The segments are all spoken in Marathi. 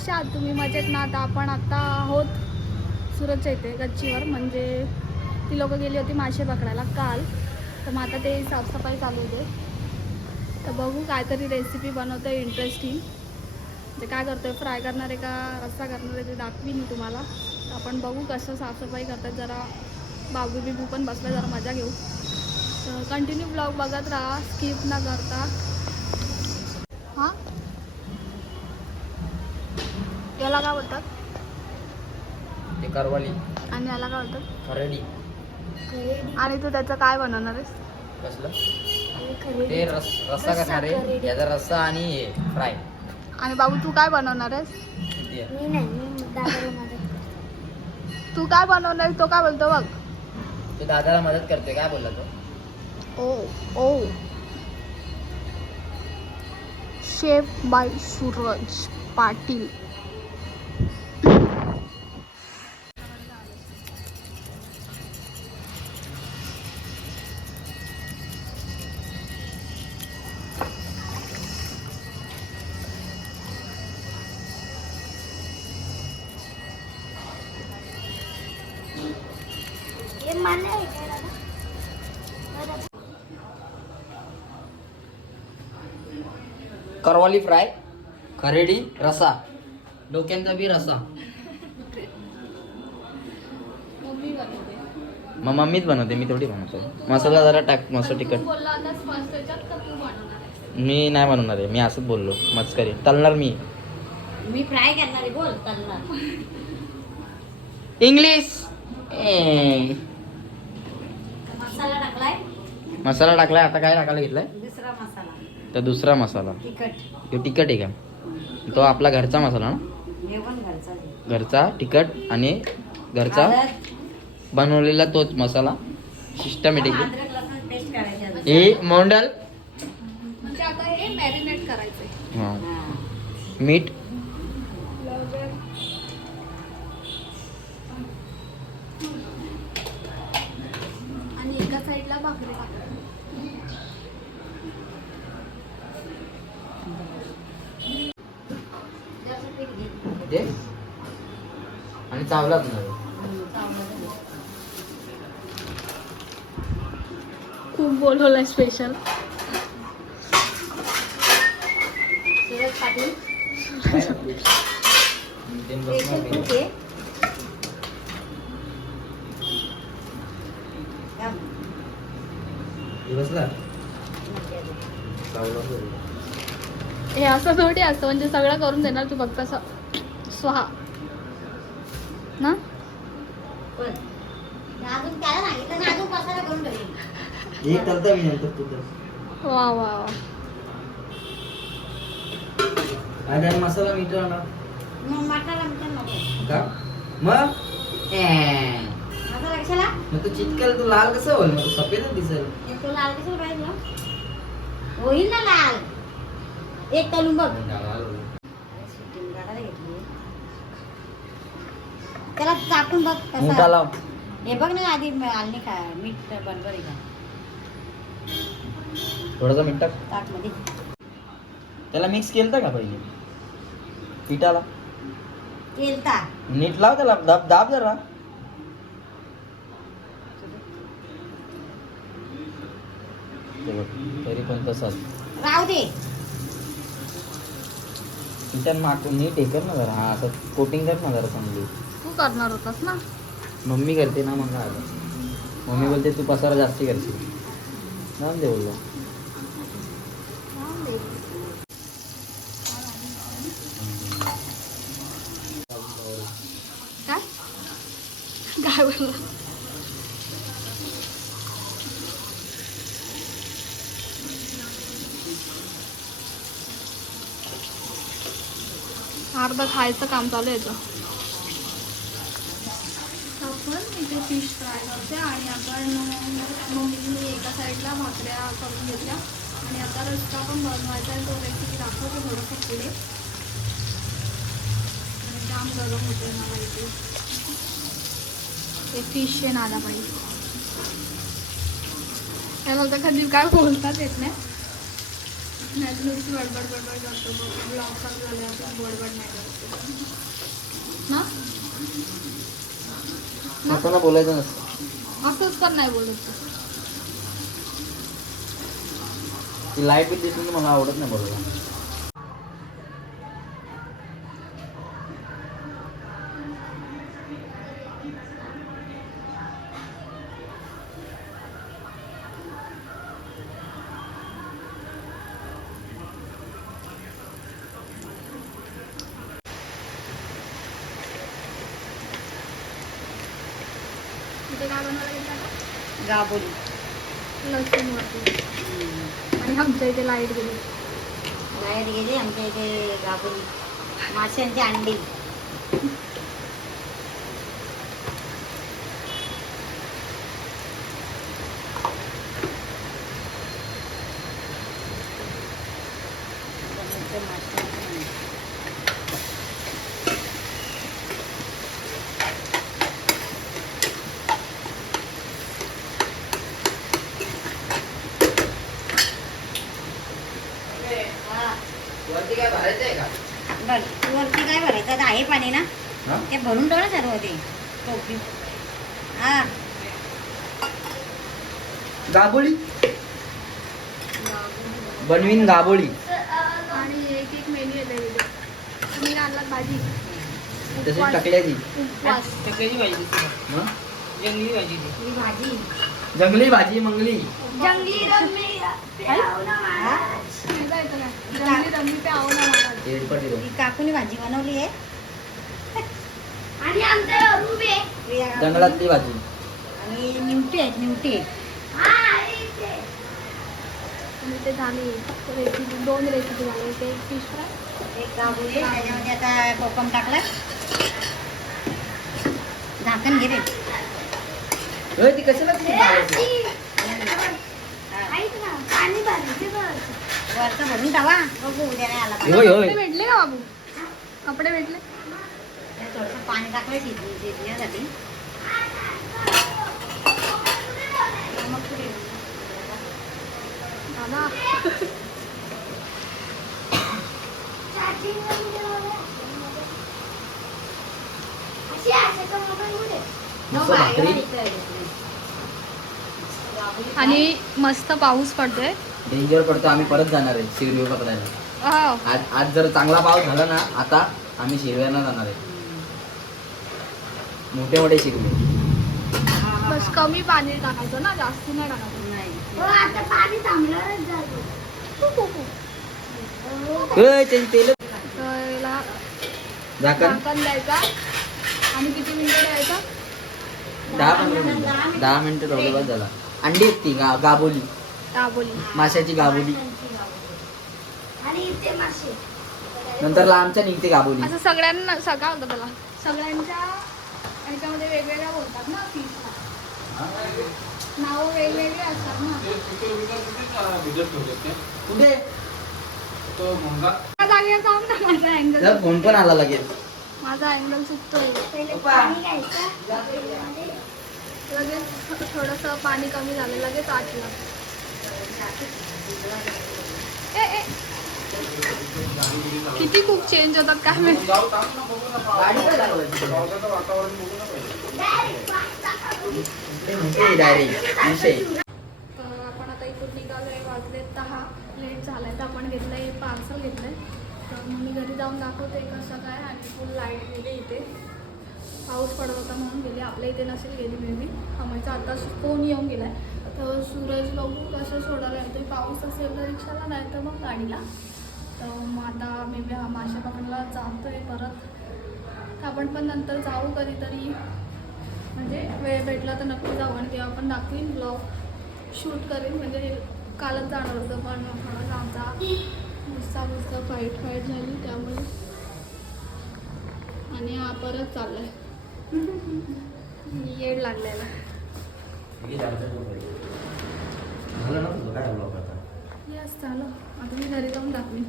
कशा आहात तुम्ही मजेत ना? आता आपण आता आहोत सुरतच्या इथे गच्चीवर. म्हणजे ती लोक गेली होती मासे पकडायला काल. तर मग आता ते साफसफाई चालू होते. तर बघू काहीतरी रेसिपी बनवते इंटरेस्टिंग ते काय करतोय फ्राय करणार आहे का रस्सा करणार आहे ते दाखवी मी तुम्हाला. तर आपण बघू कसं साफसफाई करतात. जरा बाबू बिबू पण बसला जरा मजा घेऊ. तर कंटिन्यू ब्लॉग बघत राहा. स्किप न करता. याला काय बोलतात? ते करवाली. आणि याला काय बोलतात? खरडी आणि तू त्याचं काय बनवणार आहेस? कसलं? ते रस रस्सा करणार आहे. याचा रस्सा आणि हे फ्राय. आणि बाबू तू काय बनवणार आहेस? मी नाही मी दादाला मदत तू काय बनवणार आहेस? तो काय बोलतो बघ. तो दादाला मदत करते काय बोलला तो? ओ ओ. शेफ बाय सूरज पाटील करवाली फ्राय खरेडी रसा. डोक्यांचा बी रसा. मग मम्मीच बनवते मी थोडी बनवतो. मसाला जरा टाक मस्त तिखट. मी नाही बनवणार आहे मी असंच बोललो मस्करी. तलणार मी. मी फ्राय करणार आहे बोल तलणार. इंग्लिश. ए. मसाला टाकलाय? मसाला टाकलाय आता काय टाकायला घेतलाय? दुसरा मसाला. तर दुसरा मसाला. तिखट. तो तिखट आहे का? तो आपला घरचा मसाला ना? घरचा तिखट आणि घरचा बनवलेला तोच मसाला सिस्टमॅटिकली अद्रक लसूण पेस्ट करायची आहे. हे मोंडल म्हणजे आता हे मॅरिनेट करायचंय. हा. हा. मीठ? आणि एका साईडला भाकरी टाकायची जास्त पीठ घे. ते आणि चावलाच नाही चावलं घे. खूप बोलवलंय स्पेशल सूरज पाटील तीन स्पेशल कुक आहे. चावला. हे असं थोडी असतं म्हणजे सगळं करून देणार तू फक्त असं स्वहा ना? हे करता मी नंतर तुझं वा वा वा. आणि मसाला मीठ नको का? मग? ए. मग तू चिटकेल तू लाल कसं होईल? मग तू सफेदच दिसेल. होईल ना लाल. एक तलून बघ. त्याला चाकून बघ कसं. हे बघ ना आधी आलनी का मीठ बरोबर आहे का? थोडंसं मीठ टाक. ताकमध्ये त्याला मिक्स केलं का पहिले? पिठाला? केलता. नीट लाव त्याला दाब दाब जरा. ते बघ, तरी पण तसंच राहू दे. पिठात माकून नीट हे कर ना जरा. हा असं कोटिंग कर ना जरा चांगली. तू करणार होतास ना? मम्मी करते ना मग काय मम्मी बोलते तू पसारा जास्ती करशील. जाऊन दे बोललो. काय? काय बोलला? अर्ध खायचं काम चालू आहे याचं. आपण फिश फ्राय करते आणि आपण मम्मीने एका साईडला भाकऱ्या करून घेतल्या. आणि आता रस्ता पण बनवायचा आहे तो रेसिपी दाखवतो थोडंसं पुढे. आणि जाम गरम होते मला इथे. ते फिश आहे आला पाहिजे त्याला तर कधी काय बोलतात येत नाही? नाही तर नुसती बडबड बडबड करतो ब्लॉग चालू झाले आपण बडबड नाही करतो. ना ना बोलायचं नसतं असंच पण नाही बोलत तू. लाइट बिल दिसून मला आवडत नाही बरोबर इथे काय बनवायला घेतलं? गाबोली. लसूण आणि आमच्या इथे लाइट गेली. बाहेर गेले आमच्या इथे गाबोली. माशांची अंडी. त्यानंतर माशांची अंडी. हा. वरती काय भरायचं आहे का बघ वरती काय भरायचं आता आहे पाणी ना हा? ते भरून ठेव ना सर्व ते. टोपी हा. बनवीन गाबोळी आणि एक एक मेन्यू येते तुम्ही आणलात भाजी. टाकल्याची उपवास. टकल्याची भाजी हं? जंगली भाजी ती. ही भाजी. जंगली भाजी मंगली. जंगली रम्मी जंगली पे आओ ना. महाराज. तेलपट येतो. ही काकूने भाजी बनवली आहे आणि आमचे रुबे प्रिया काकू. जंगलातली भाजी. आणि निवटी आहेत निवटी आणि ते झाली. रेसिपी दोन रेसिपी झाली. एक एक फिश फ्राय एक काबुली त्याच्यामध्ये आता कोकम टाकला. झाकण घे रे. ती? हा. वरचं भरून टावा बघू उद्या नाही आला. भेटले का बाबू? कपडे भेटले? थोडंसं पाणी टाकलं शिजली शिजण्यासाठी. आणि मस्त पाऊस पडतोय. डेंजर पडतो आम्ही परत जाणार आहे शिरवी पकडायला. हो. आज आज जर चांगला पाऊस झाला ना आता आम्ही शिरव्याला जाणार आहे. मोठे मोठे बस कमी पाणी टाकायचं ना जास्त नाही टाकायचं. ते. तेल तर याला झाकण. झाकण द्यायचा. आणि किती मिनिटं द्यायचा? दहा पंधरा मिनिटं. दहा मिनिटं ठेवलं बस झाला. अंडी आहेत ती गा गाबोली. दाबोली माशाची गाबोली. नंतर लांबच्या निघते गाबोली. असं सगळ्यांना सगळं होतं त्याला. सगळ्यांच्या ह्याच्यामध्ये वेगवेगळ्या बोलतात ना फिशला नावं वेगवेगळे असतात ना. जागेवर जाऊन ना माझा अँगल जर फोन पण आला लगेच. माझा अँगल चुकतोय लगेच थोडस पाणी कमी झालं लगेच आटलं. ए ए. किती खूप चेंज होतात काय माहिती? आपण आता इथून निघालोय वाजले दहा लेट झालाय तर आपण घेतलंय पार्सल घेतलंय. तर मग मी घरी जाऊन दाखवते कसं काय आणि फुल लाइट गेली इथे. पाऊस पडत होता म्हणून गेली. आपल्या इथे नसेल गेली मे बी आम्हाचा आता फोन येऊन गेलाय. तर सूरज बघू कसं सोडायला येतोय पाऊस असेल तर रिक्षाला नाही तर मग गाडीला. तर मग आता मे बी हा माशा पकडायला जातोय परत. तर आपण पण नंतर जाऊ कधीतरी. म्हणजे वेळ भेटला तर नक्की जाऊ आणि तेव्हा पण दाखवीन ब्लॉग शूट करेन. म्हणजे कालच जाणार होतं पण थोडासा आमचा गुस्सा गुस्सा फाईट फाईट झाली त्यामुळे. आणि हा परत चाललाय. येड लागलेला. यस झालं. आता मी घरी जाऊन दाखवीन.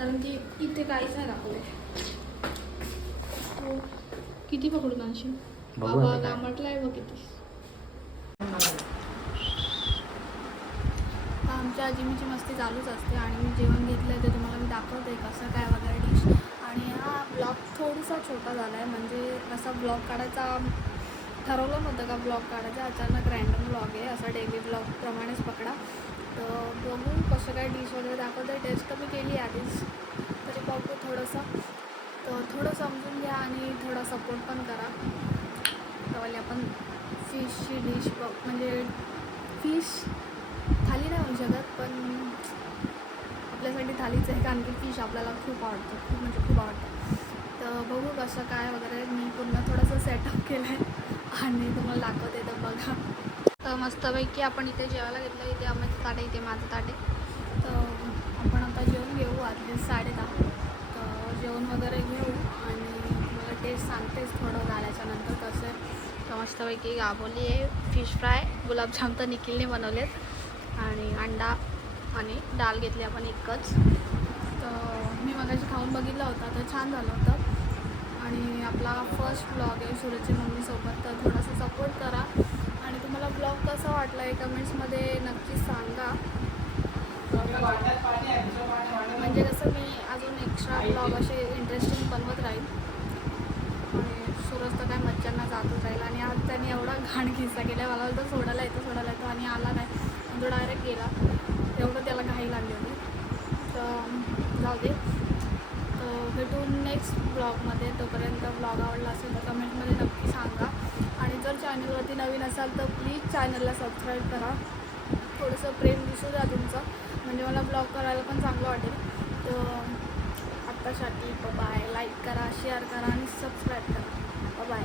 कारण की इथे काहीच नाही दाखवले हो. किती पकडून आणशील बघू बाबा काय. गामटलाय बघ किती. आमच्या त्या जिमीची मस्ती चालूच असते आणि मी जेवण घेतलं आहे ते तुम्हाला मी दाखवते कसं काय वगैरे डिश आणि हा ब्लॉग थोडासा छोटा झाला आहे म्हणजे असा ब्लॉग काढायचा ठरवलं नव्हतं का ब्लॉग काढायचा? अचानक रँडम ब्लॉग आहे असा डेली ब्लॉगप्रमाणेच पकडा. तर बघू कसं काय डिश वगैरे दाखवतं टेस्ट तर मी केली आधीच. तरी बघू थोडंसं. तर थोडं समजून घ्या आणि थोडा सपोर्ट पण करा. त्यावेळी आपण फिशची डिश बघ म्हणजे फिश थाली नाही होऊ शकत पण आपल्यासाठी थालीच आहे कारण की फिश आपल्याला खूप आवडतं खूप म्हणजे खूप आवडतं. तर बघू कसं काय वगैरे. मी पूर्ण थोडंसं सेटअप केलं आहे आणि तुम्हाला दाखवते तर बघा. तर मस्तपैकी आपण इथे जेवायला घेतलं. इथे आम्हाला ताटे इथे माझं ताटे. तर आपण आता जेवण घेऊ. आधी साडे दहा तर जेवण वगैरे घेऊ आणि मला टेस्ट सांगतेच थोडं झाल्याच्यानंतर कसं तर मस्तपैकी गाबोली आहे. फिश फ्राय गुलाबजाम तर निखिलने बनवलेत. आणि अंडा आणि डाळ घेतली आपण एकच. तर मी मगाशी खाऊन बघितला होता. तर छान झालं होतं. आणि आपला फर्स्ट ब्लॉग आहे. सूरजची मम्मीसोबत. तर थोडासा सपोर्ट करा. ब्लॉग कसा वाटला आहे कमेंट्समध्ये नक्की सांगा. म्हणजे कसं मी अजून एक्स्ट्रा ब्लॉग असे इंटरेस्टिंग बनवत राहील आणि सुरज तर काय मच्छ्यांना जातच राहील. आणि आज त्यांनी एवढा घाण घिसा केला. मला तर सोडायला येतो सोडायला येतो. आणि आला नाही. आणि तो डायरेक्ट गेला. एवढं त्याला घाई लागली होती. तर जाऊ दे. तर भेटून नेक्स्ट ब्लॉगमध्ये. तोपर्यंत ब्लॉग आवडला असेल तर कमेंटमध्ये नक्की सांगा. चॅनलवरती नवीन असाल तर प्लीज चॅनलला सबस्क्राईब करा. थोडंसं प्रेम दिसू द्या तुमचं. म्हणजे मला ब्लॉग करायला पण चांगलं वाटेल. तर आत्तासाठी बाय लाईक करा शेअर करा आणि सबस्क्राईब करा. बाय